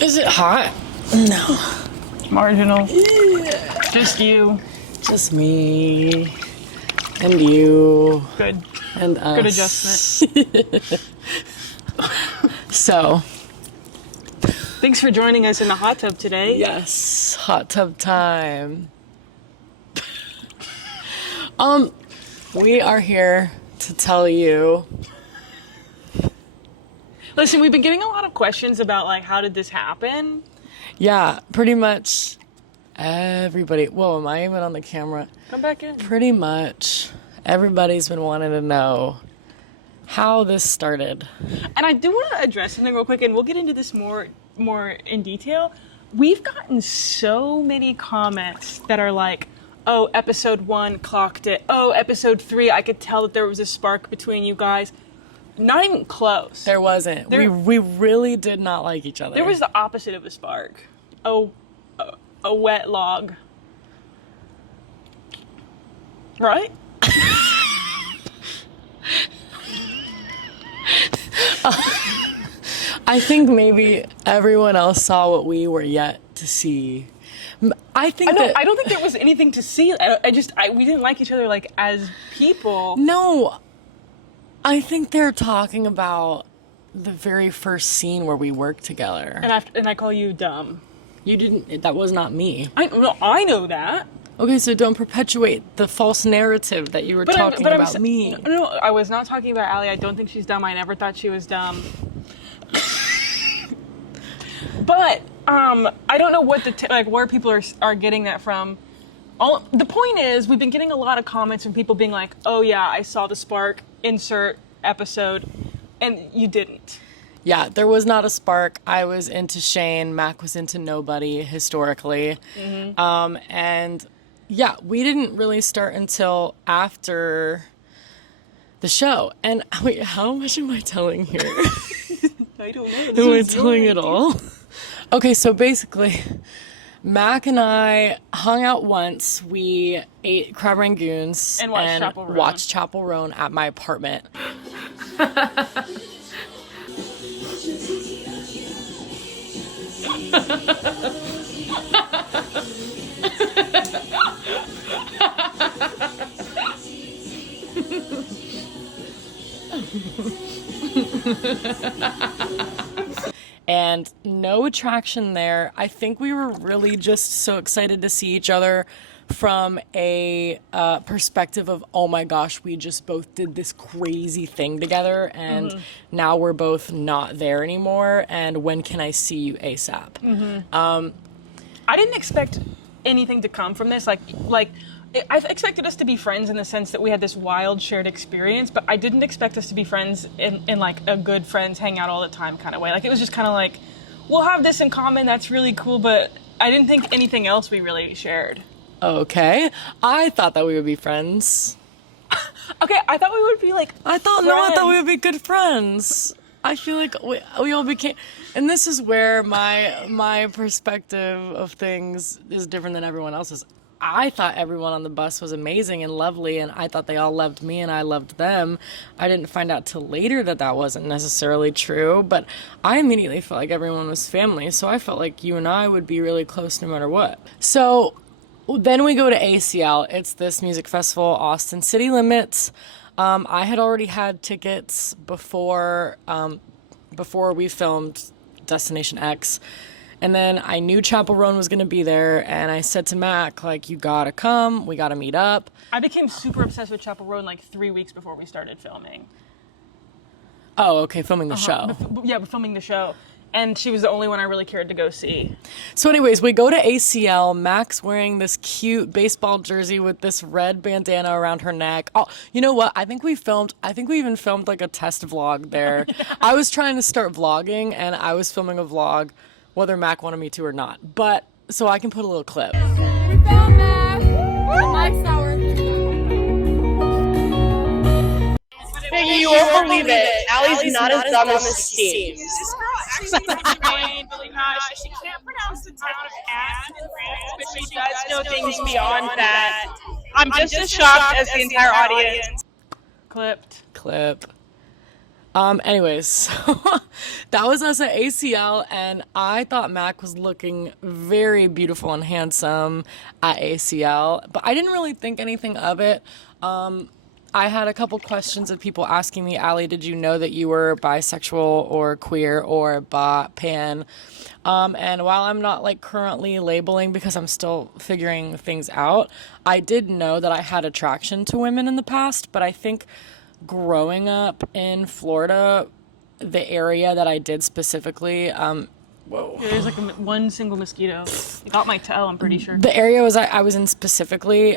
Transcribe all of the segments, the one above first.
Is it hot? No. Marginal. Yeah. Just you. Just me. And you. Good. And us. Good adjustment. So. Thanks for joining us in the hot tub today. Yes. Hot tub time. We are here to tell you. Listen, we've been getting a lot of questions about, like, how did this happen? Yeah, pretty much everybody. Whoa, am I even on the camera? Come back in. Pretty much everybody's been wanting to know how this started. And I do want to address something real quick, and we'll get into this more in detail. We've gotten so many comments that are like, oh, episode 1 clocked it. Oh, episode 3, I could tell that there was a spark between you guys. Not even close. There wasn't. We really did not like each other. There was the opposite of a spark. A wet log. Right? I think maybe everyone else saw what we were yet to see. I don't think there was anything to see. We didn't like each other, like, as people. No. I think they're talking about the very first scene where we worked together. And I call you dumb. You didn't. That was not me. I know that. Okay, so don't perpetuate the false narrative that you were talking about me. No, I was not talking about Allie. I don't think she's dumb. I never thought she was dumb. But I don't know what where people are getting that from. The point is, we've been getting a lot of comments from people being like, "Oh yeah, I saw the spark. Insert episode," and you didn't. Yeah, there was not a spark. I was into Shane. Mack was into nobody historically, and yeah, we didn't really start until after the show. And wait, how much am I telling here? I don't know. Am I telling it all? Okay, so basically, Mack and I hung out once. We ate crab rangoons and watched Chapel Roan at my apartment. And no attraction there. I think we were really just so excited to see each other from a perspective of, oh my gosh, we just both did this crazy thing together, and now we're both not there anymore, and when can I see you ASAP? I didn't expect anything to come from this. Like I expected us to be friends in the sense that we had this wild shared experience, but I didn't expect us to be friends in like a good friends hang out all the time kind of way. Like, it was just kind of like, we'll have this in common, that's really cool, but I didn't think anything else we really shared. Okay. I thought that we would be friends. Okay, I thought we would be like I thought we would be good friends. I feel like we all became, and this is where my perspective of things is different than everyone else's. I thought everyone on the bus was amazing and lovely, and I thought they all loved me and I loved them. I didn't find out till later that wasn't necessarily true, but I immediately felt like everyone was family, so I felt like you and I would be really close no matter what. So then we go to ACL. It's this music festival, Austin City Limits. I had already had tickets before we filmed Destination X. And then I knew Chapel Roan was going to be there, and I said to Mack, like, you gotta come, we gotta meet up. I became super obsessed with Chapel Roan like 3 weeks before we started filming. Oh, okay, filming the show. Filming the show. And she was the only one I really cared to go see. So anyways, we go to ACL. Mack's wearing this cute baseball jersey with this red bandana around her neck. Oh, you know what? I think we even filmed like a test vlog there. I was trying to start vlogging, and I was filming a vlog, whether Mack wanted me to or not. But, so I can put a little clip. We found Mack. The Mike's Tower. Hey, you won't believe it. Allie's not as dumb as she seems. This girl actually really not. She can't pronounce the town of Ass in France, but she does know things beyond that. I'm just as shocked as the entire audience. Clipped. Clip. Anyways, so that was us at ACL, and I thought Mac was looking very beautiful and handsome at ACL, but I didn't really think anything of it. I had a couple questions of people asking me, Allie, did you know that you were bisexual or queer or pan? And while I'm not like currently labeling because I'm still figuring things out, I did know that I had attraction to women in the past, but I think growing up in Florida, the area that I did specifically, whoa. Yeah, there's like one single mosquito. It got my tail, I'm pretty sure. The area I was in specifically,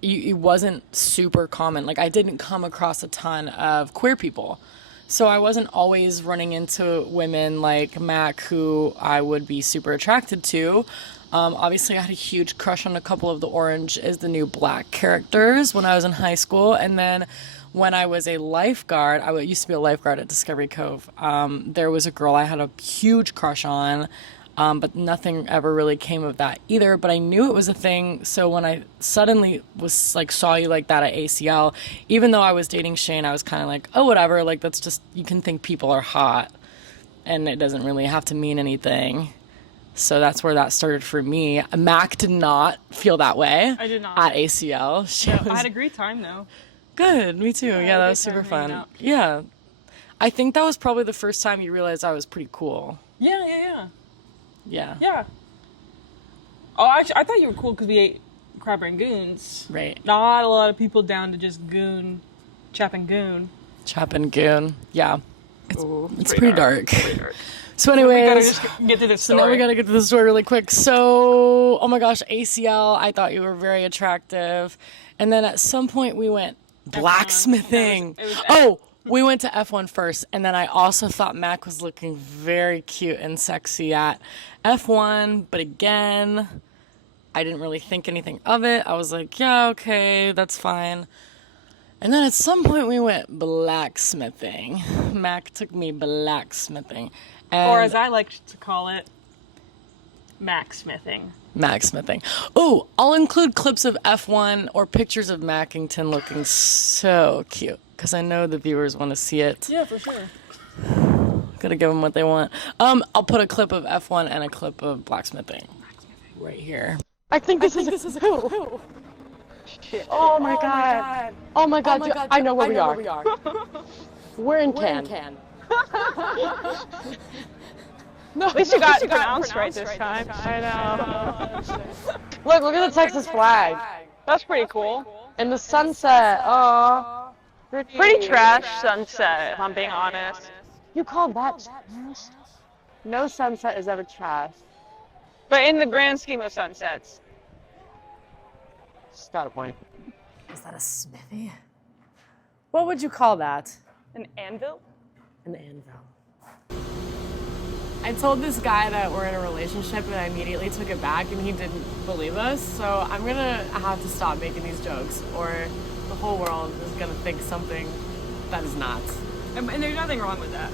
it wasn't super common. Like, I didn't come across a ton of queer people. So I wasn't always running into women like Mac who I would be super attracted to. Obviously, I had a huge crush on a couple of the Orange is the New Black characters when I was in high school. And then when I was a lifeguard, I used to be a lifeguard at Discovery Cove. There was a girl I had a huge crush on, but nothing ever really came of that either. But I knew it was a thing. So when I suddenly was like, saw you like that at ACL, even though I was dating Shane, I was kind of like, oh, whatever. Like, that's just, you can think people are hot and it doesn't really have to mean anything. So that's where that started for me. Mac did not feel that way. I did not. At ACL. I had a great time though. Good, me too. Yeah, that was super fun. Yeah. I think that was probably the first time you realized I was pretty cool. Yeah. Yeah. Oh, actually, I thought you were cool because we ate crab rangoons. Right. Not a lot of people down to just chap and goon. Chap and goon. Yeah. It's pretty dark. So We anyways, gotta just get to this story. so now we gotta get to the story really quick. So, oh my gosh, ACL, I thought you were very attractive. And then at some point we went blacksmithing. We went to F1 first, and then I also thought Mac was looking very cute and sexy at F1, but again, I didn't really think anything of it. I was like, yeah, okay, that's fine. And then at some point we went blacksmithing. Mac took me blacksmithing. And or as I like to call it, Macksmithing. Macksmithing. Oh, I'll include clips of F1 or pictures of Mackington looking so cute, because I know the viewers want to see it. Yeah, for sure. Gotta give them what they want. I'll put a clip of F1 and a clip of blacksmithing right here. I think this is who? Shit. Oh my god. Oh my god. I know where we are. We're in Cannes. No, At least you got it pronounced right this time. I know. Look at the Texas flag. That's pretty cool. And the sunset. Oh. Pretty trash sunset, if I'm being honest. You call that trash? No sunset is ever trash. But in the grand scheme of sunsets. Just got a point. Is that a smithy? What would you call that? An anvil? An anvil. I told this guy that we're in a relationship and I immediately took it back and he didn't believe us. So I'm gonna have to stop making these jokes or the whole world is gonna think something that is not. And there's nothing wrong with that.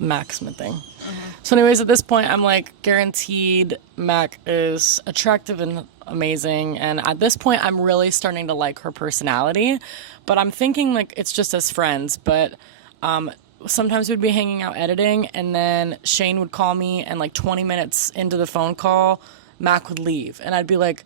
Macksmithing. So anyways, at this point, I'm like guaranteed Mac is attractive and amazing. And at this point, I'm really starting to like her personality. But I'm thinking like it's just as friends. But sometimes we'd be hanging out editing and then Shane would call me and like 20 minutes into the phone call, Mac would leave. And I'd be like,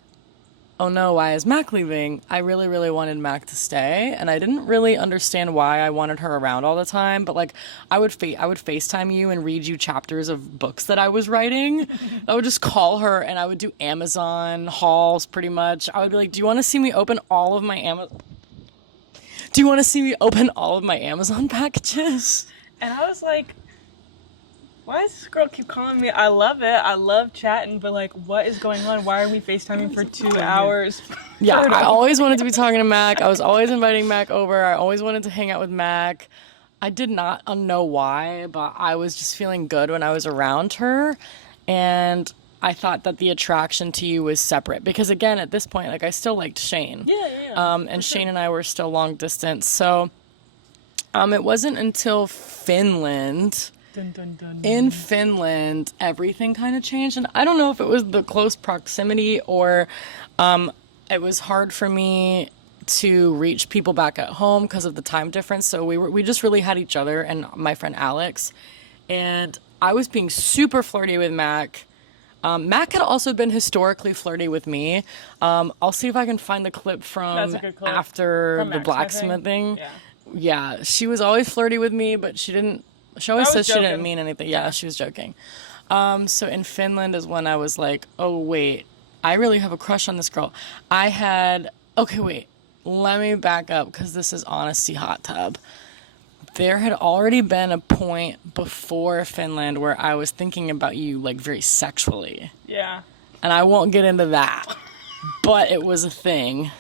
oh no, why is Mac leaving? I really, really wanted Mac to stay, and I didn't really understand why I wanted her around all the time, but like I would FaceTime you and read you chapters of books that I was writing. I would just call her and I would do Amazon hauls pretty much. I would be like, do you want to see me open all of my Amazon packages? And I was like, why does this girl keep calling me? I love it. I love chatting, but like, what is going on? Why are we FaceTiming for 2 hours? Yeah, I always wanted to be talking to Mac. I was always inviting Mac over. I always wanted to hang out with Mac. I did not know why, but I was just feeling good when I was around her. And I thought that the attraction to you was separate. Because again, at this point, like I still liked Shane. Yeah. And Shane and I were still long distance. So it wasn't until Finland... Dun, dun, dun. In Finland, everything kind of changed, and I don't know if it was the close proximity or it was hard for me to reach people back at home because of the time difference. So we just really had each other and my friend Alex. And I was being super flirty with Mac. Mac had also been historically flirty with me. I'll see if I can find the clip from That's a good clip. after From the Blacksmithing? blacksmithing. Yeah. Yeah, she was always flirty with me, but she always was said she didn't joking. mean anything. Yeah, she was joking. So in Finland is when I was like, oh wait, I really have a crush on this girl. Okay, wait, let me back up because this is honesty hot tub. There had already been a point before Finland where I was thinking about you like very sexually. Yeah. And I won't get into that, but it was a thing.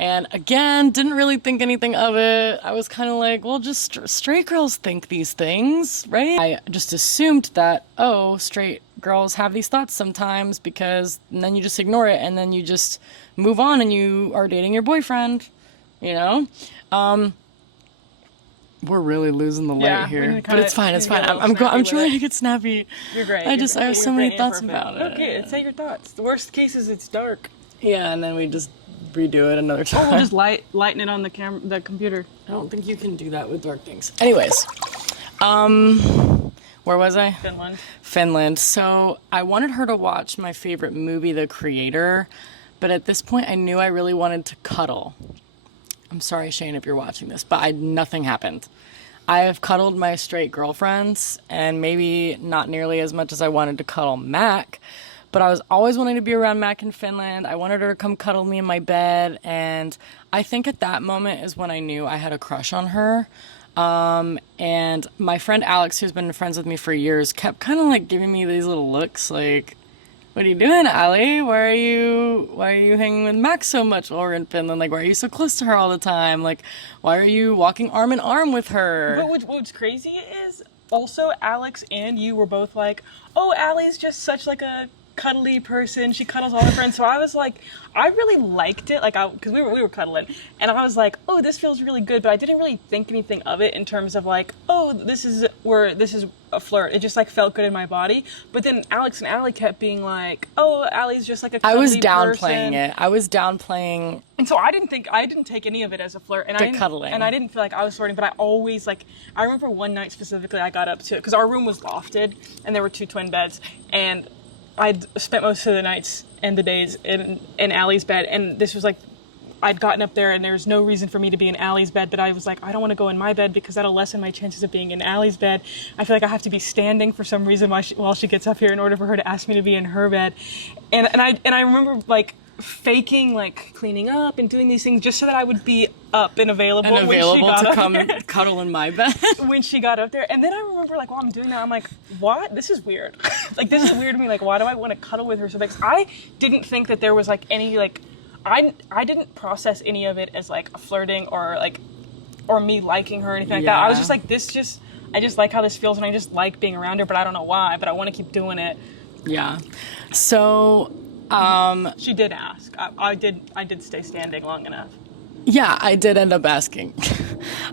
And again, didn't really think anything of it. I was kind of like, well, just straight girls think these things, right? I just assumed that, oh, straight girls have these thoughts sometimes and then you just ignore it and then you just move on and you are dating your boyfriend, you know? We're really losing the light Yeah, here, but it's fine. It's fine. I'm snappy trying with to get snappy. You're great. I have so many thoughts about it. Okay, say your thoughts. The worst case is it's dark. Yeah, and then we just redo it another time. Or we'll just lighten it on the computer. I don't think you can do that with dark things. Anyways, where was I? Finland. So I wanted her to watch my favorite movie, The Creator, but at this point I knew I really wanted to cuddle. I'm sorry, Shane, if you're watching this, but nothing happened. I have cuddled my straight girlfriends, and maybe not nearly as much as I wanted to cuddle Mac, but I was always wanting to be around Mac in Finland. I wanted her to come cuddle me in my bed, and I think at that moment is when I knew I had a crush on her. And my friend Alex, who's been friends with me for years, kept kind of like giving me these little looks like, what are you doing, Allie? Why are you hanging with Max so much while we're in Finland? Like, why are you so close to her all the time? Like, why are you walking arm in arm with her? But what's crazy is also Alex and you were both like, oh, Allie's just such like a cuddly person. She cuddles all her friends. So I was like, I really liked it. Like, because we were cuddling, and I was like, oh, this feels really good. But I didn't really think anything of it in terms of like, oh, this is a flirt. It just like felt good in my body. But then Alex and Allie kept being like, oh, Allie's just like a cuddly I was person. it. I was downplaying. And so I didn't take any of it as a flirt. And cuddling. And I didn't feel like I was flirting, but I always like, I remember one night specifically I got up to, because our room was lofted and there were 2 twin beds, and I'd spent most of the nights and the days in Allie's bed, and this was like, I'd gotten up there and there's no reason for me to be in Allie's bed, but I was like, I don't want to go in my bed because that'll lessen my chances of being in Allie's bed. I feel like I have to be standing for some reason while she gets up here in order for her to ask me to be in her bed. And I remember like faking like cleaning up and doing these things just so that I would be up and available when she got to up come there. cuddle in my bed. When she got up there. And then I remember like while I'm doing that, I'm like, what? This is weird. Like, this is weird to me. Like, why do I want to cuddle with her so bad? I didn't think that there was like any like, I didn't process any of it as like a flirting or me liking her or anything like that. I was just like, I just like how this feels, and I just like being around her, but I don't know why, but I want to keep doing it. Yeah. So she did ask. I did stay standing long enough. Yeah, I did end up asking.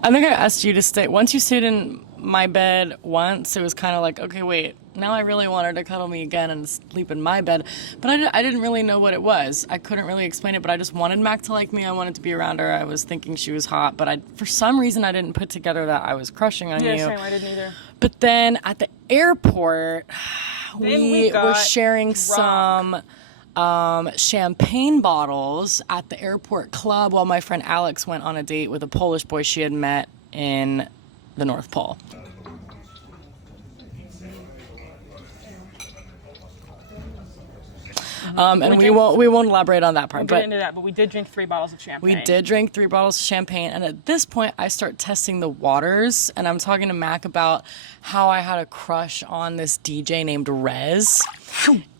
I think I asked you to stay. Once you stayed in my bed once, it was kind of like, okay, wait, now I really want her to cuddle me again and sleep in my bed. But I didn't really know what it was. I couldn't really explain it, but I just wanted Mac to like me. I wanted to be around her. I was thinking she was hot, but for some reason, I didn't put together that I was crushing on you. Yeah, same, I didn't either. But then at the airport, we were sharing some champagne bottles at the airport club while my friend Alex went on a date with a Polish boy she had met in the North Pole. And we won't elaborate on that part. We'll get into that, but we did drink 3 bottles of champagne. We did drink 3 bottles of champagne, and at this point, I start testing the waters, and I'm talking to Mac about how I had a crush on this DJ named Rez.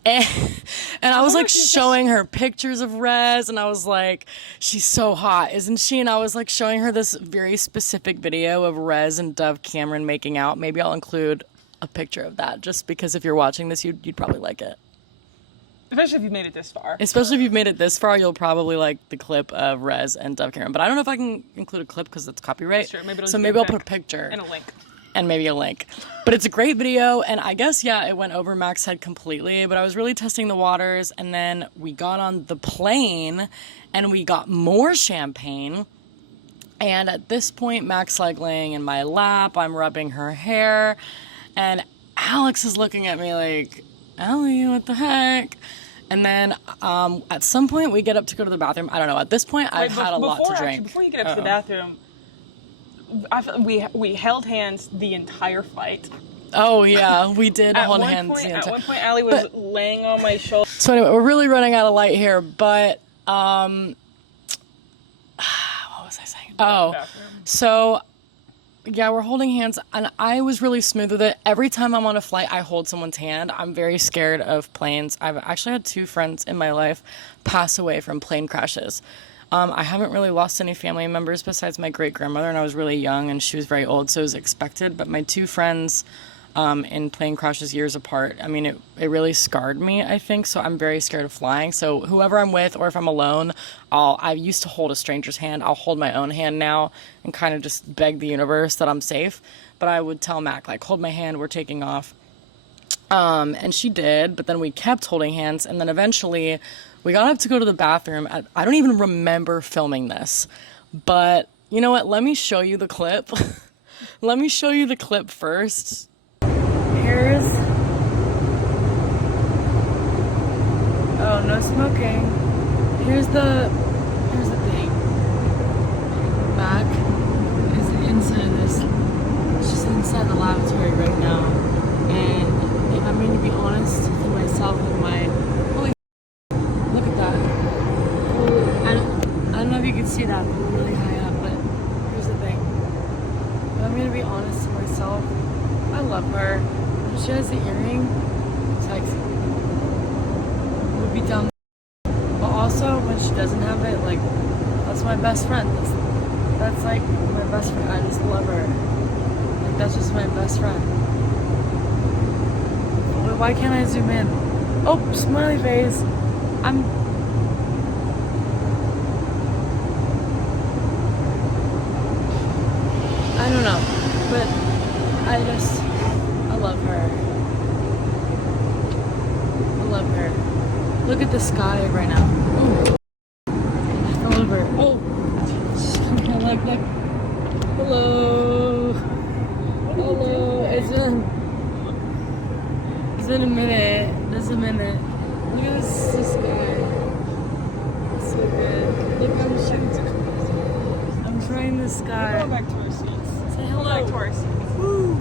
And I was like showing her pictures of Rez, and I was like, she's so hot, isn't she? And I was like showing her this very specific video of Rez and Dove Cameron making out. Maybe I'll include a picture of that, just because if you're watching this, you'd probably like it. Especially if you've made it this far. Especially if you've made it this far, you'll probably like the clip of Rez and Dove Cameron. But I don't know if I can include a clip because it's copyright. Sure, maybe maybe I'll put a picture. And a link. and maybe a link. But it's a great video, and I guess, yeah, it went over Mack's head completely, but I was really testing the waters, and then we got on the plane, and we got more champagne, and at this point, Mack's like laying in my lap, I'm rubbing her hair, and Alex is looking at me like, Ellie, what the heck? And then at some point, we get up to go to the bathroom. I don't know. At this point, I've had a lot to drink. Before you get up to the bathroom, we held hands the entire flight. Oh, yeah. We did hold hands the entire... At one point, Allie was laying on my shoulder. So anyway, we're really running out of light here, but... what was I saying? Oh, so... Yeah, we're holding hands, and I was really smooth with it. Every time I'm on a flight, I hold someone's hand. I'm very scared of planes. I've actually had 2 friends in my life pass away from plane crashes. I haven't really lost any family members besides my great-grandmother, and I was really young, and she was very old, so it was expected. But my 2 friends in plane crashes years apart, I mean, it really scarred me, I think, so I'm very scared of flying. So whoever I'm with, or if I'm alone, I used to hold a stranger's hand. I'll hold my own hand now and kind of just beg the universe that I'm safe. But I would tell Mack, like, hold my hand, we're taking off. And she did, but then we kept holding hands, and then eventually we got up to go to the bathroom. I don't even remember filming this, but you know what? Let me show you the clip. Let me show you the clip first. Here's... Oh, no smoking. Here's the thing. Mack is inside this. She's inside the lavatory right now. And if I'm going to be honest to myself and my... Holy... Look at that. I don't know if you can see that, but we're really high up, but here's the thing. If I'm going to be honest to myself, I love her. If she has the earring, sexy. Would be dumb. But also, when she doesn't have it, like, that's my best friend. That's like my best friend. I just love her. Like, that's just my best friend. But why can't I zoom in? Oh, smiley face. I don't know, but I love her. I love her. Look at the sky right now. Ooh. I fell over. Oh, like that. Hello. Hello. It's been a minute. Just a minute. Look at this sky. It's so good. Look, I'm trying the sky. Go back to our seats. Say hello. Back to our seats. Woo.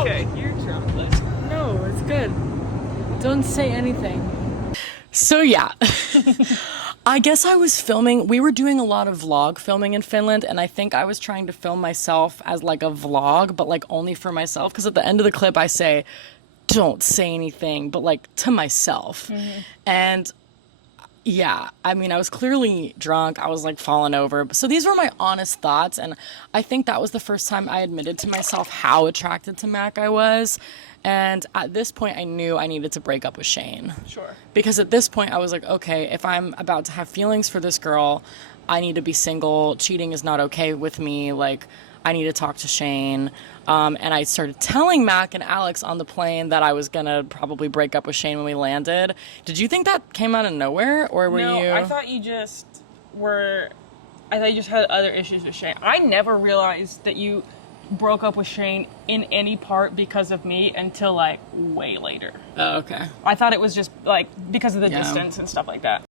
Okay, you're drunk. Let's go. No, it's good. Don't say anything. So yeah, I guess I was filming. We were doing a lot of vlog filming in Finland, and I think I was trying to film myself as like a vlog, but like only for myself. Because at the end of the clip, I say, "Don't say anything," but like to myself. Mm-hmm. And yeah, I mean, I was clearly drunk. I was like falling over. So these were my honest thoughts, and I think that was the first time I admitted to myself how attracted to Mack I was. And at this point, I knew I needed to break up with Shane. Sure. Because at this point, I was like, okay, if I'm about to have feelings for this girl, I need to be single. Cheating is not okay with me. Like, I need to talk to Shane. And I started telling Mack and Alex on the plane that I was going to probably break up with Shane when we landed. Did you think that came out of nowhere? Or were you... No, I thought you just had other issues with Shane. I never realized that you broke up with Shane in any part because of me until like way later. Oh, okay. I thought it was just like because of the distance and stuff like that.